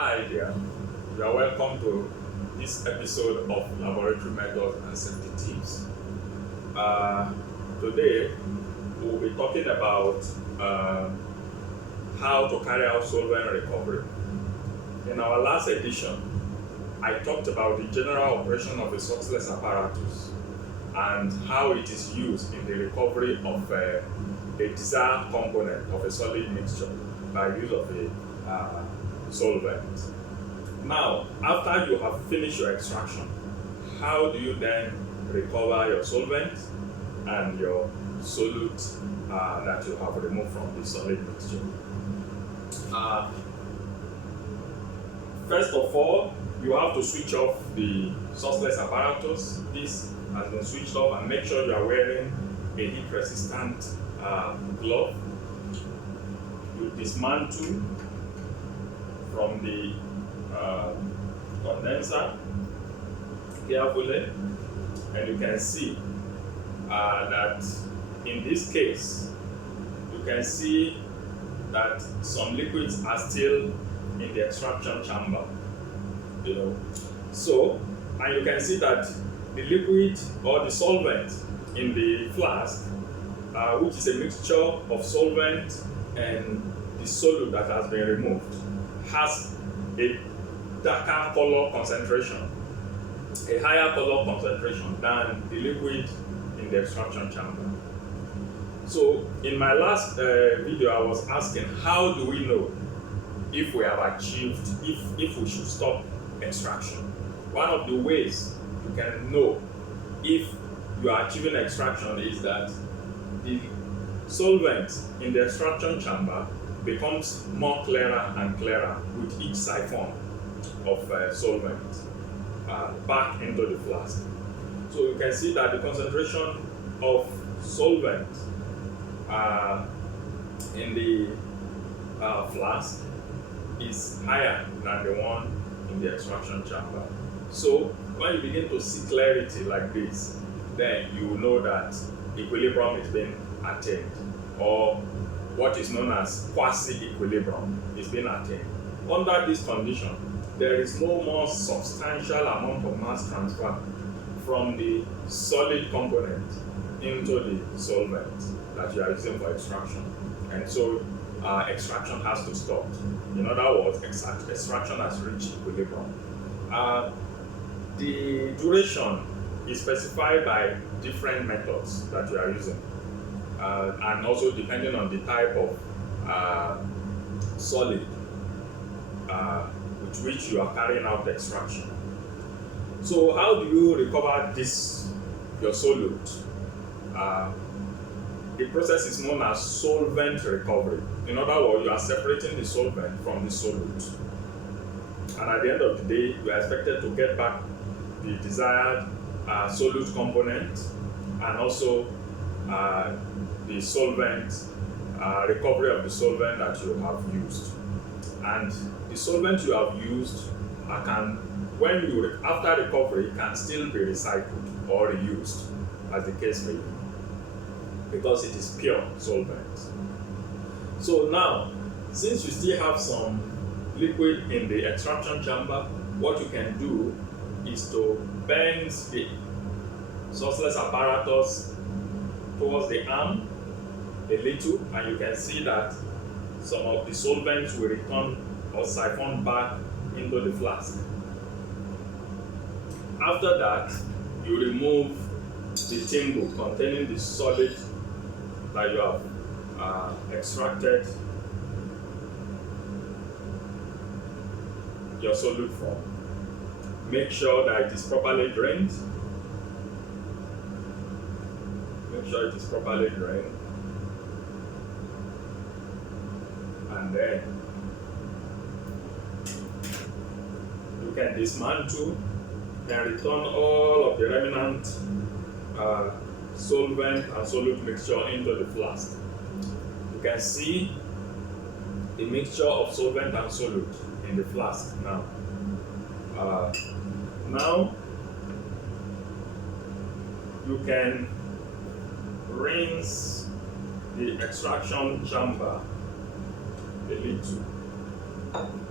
Hi there, you are welcome to this episode of Laboratory Methods and Safety Tips. Today, we'll be talking about how to carry out solvent recovery. In our last edition, I talked about the general operation of a Soxhlet apparatus and how it is used in the recovery of a desired component of a solid mixture by use of a solvent. Now, after you have finished your extraction, how do you then recover your solvent and your solute that you have removed from the solid mixture? First of all, you have to switch off the Soxhlet apparatus. This has been switched off, and make sure you are wearing a heat-resistant glove. You dismantle from the condenser carefully, and you can see that in this case, you can see that some liquids are still in the extraction chamber. So, and you can see that the liquid or the solvent in the flask, which is a mixture of solvent and the solute that has been removed, has a darker color concentration, a higher color concentration than the liquid in the extraction chamber. So in my last video, I was asking, how do we know if we have achieved, if we should stop extraction? One of the ways you can know if you are achieving extraction is that the solvent in the extraction chamber becomes more clearer and clearer with each siphon of solvent back into the flask. So you can see that the concentration of solvent in the flask is higher than the one in the extraction chamber. So when you begin to see clarity like this, then you will know that equilibrium is being attained, or what is known as quasi-equilibrium is being attained. Under this condition, there is no more substantial amount of mass transfer from the solid component into the solvent that you are using for extraction. And so extraction has to stop. In other words, extraction has reached equilibrium. The duration is specified by different methods that you are using, and also depending on the type of solid with which you are carrying out the extraction. So how do you recover this, your solute? The process is known as solvent recovery. In other words, you are separating the solvent from the solute. And at the end of the day, you are expected to get back the desired solute component and also the solvent, recovery of the solvent that you have used. And the solvent you have used after recovery, can still be recycled or reused, as the case may be, because it is pure solvent. So now, since you still have some liquid in the extraction chamber, what you can do is to bend the Soxhlet apparatus towards the arm a little, and you can see that some of the solvents will return or siphon back into the flask. After that, you remove the thimble containing the solid that you have extracted your solute from. Make sure that it is properly drained. And then you can dismantle and return all of the remnant solvent and solute mixture into the flask. You can see the mixture of solvent and solute in the flask now. Now you can rinse the extraction chamber a little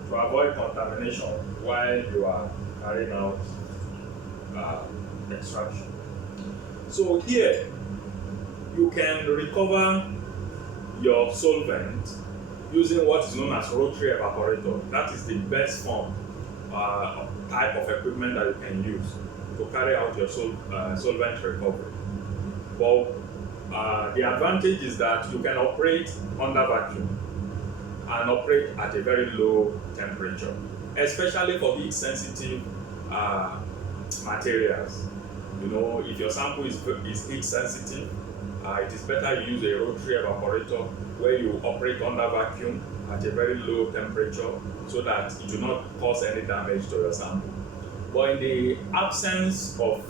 to avoid avoid contamination while you are carrying out extraction. So here, you can recover your solvent using what is known as rotary evaporator. That is the best form type of equipment that you can use to carry out your solvent recovery. But the advantage is that you can operate under vacuum and operate at a very low temperature, especially for heat sensitive materials. You know, if your sample is heat sensitive, it is better you use a rotary evaporator where you operate under vacuum at a very low temperature so that it will not cause any damage to your sample. But in the absence of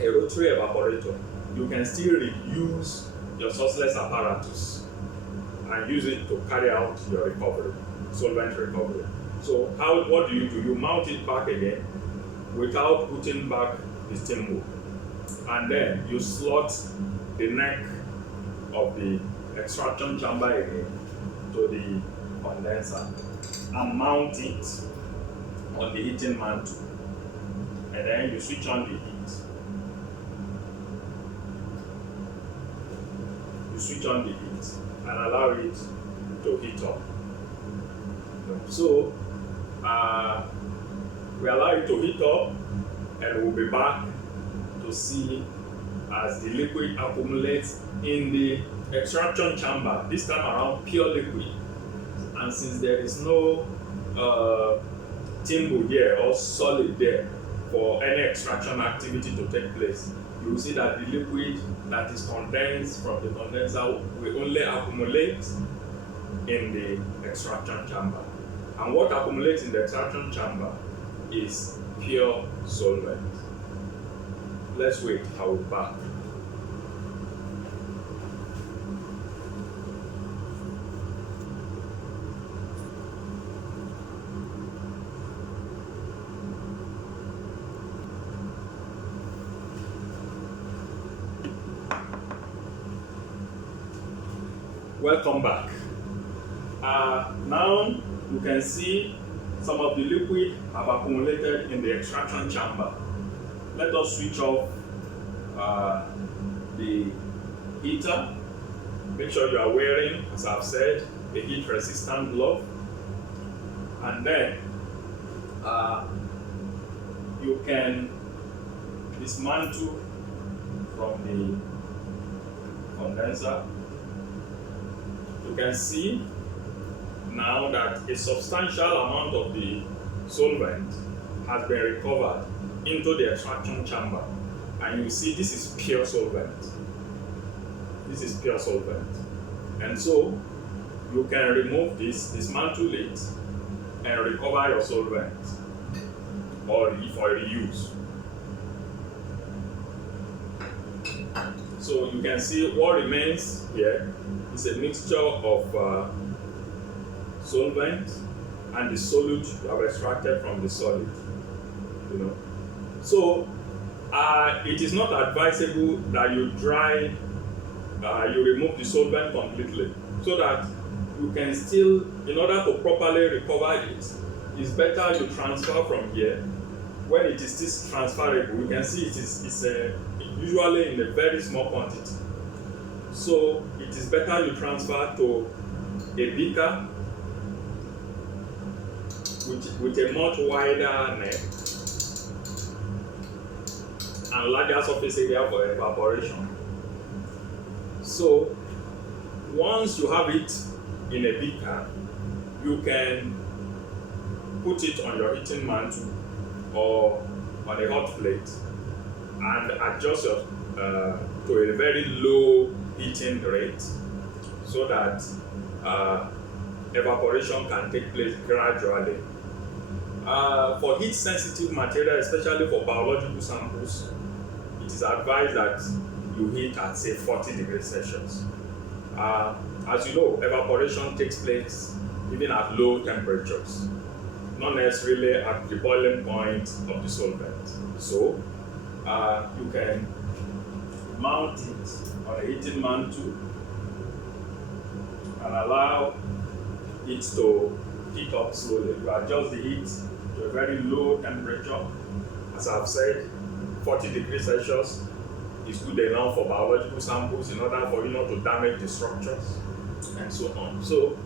a rotary evaporator, you can still reuse your Soxhlet apparatus and use it to carry out your recovery, solvent recovery. So what do? You mount it back again without putting back the steam hook, and then you slot the neck of the extraction chamber again to the condenser and mount it on the heating mantle, and then you switch on the heat. You switch on the heat and allow it to heat up. So we allow it to heat up, and we'll be back to see as the liquid accumulates in the extraction chamber, this time around pure liquid. And since there is no timber there or solid there for any extraction activity to take place, you will see that the liquid that is condensed from the condenser will only accumulate in the extraction chamber. And what accumulates in the extraction chamber is pure solvent. Let's wait, I will be back. Welcome back. Now you can see some of the liquid have accumulated in the extraction chamber. Let us switch off the heater. Make sure you are wearing, as I've said, a heat resistant glove. And then you can dismantle from the condenser. You can see now that a substantial amount of the solvent has been recovered into the extraction chamber, and you see this is pure solvent. This is pure solvent. And so you can remove this, dismantle it, and recover your solvent or for reuse. So you can see what remains here is a mixture of solvent and the solute you have extracted from the solid. You know, so it is not advisable that you dry, you remove the solvent completely, so that you can still, in order to properly recover it, it's better you transfer from here. When it is still transferable, you can see it's usually in a very small quantity. So it is better you transfer to a beaker with a much wider neck and larger surface area for evaporation. So once you have it in a beaker, you can put it on your heating mantle or on a hot plate and adjust your to a very low heating rate so that evaporation can take place gradually. For heat sensitive material, especially for biological samples, it is advised that you heat at say 40 degrees Celsius. As you know, evaporation takes place even at low temperatures, not necessarily at the boiling point of the solvent. So you can mount it on a heating mantle and allow it to heat up slowly. You adjust the heat to a very low temperature. As I've said, 40 degrees Celsius is good enough for biological samples in order for you not to damage the structures and so on. So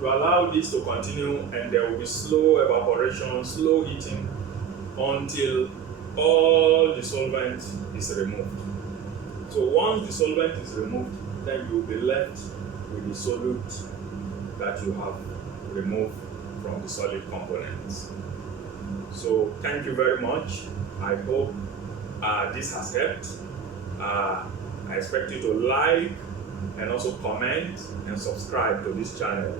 you allow this to continue, and there will be slow evaporation, slow heating until all the solvent is removed. So once the solvent is removed, then you will be left with the solute that you have removed from the solid components. So thank you very much. I hope this has helped. I expect you to like and also comment and subscribe to this channel.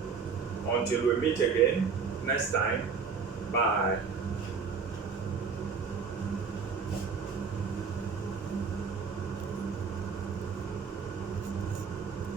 Until we meet again next time, bye.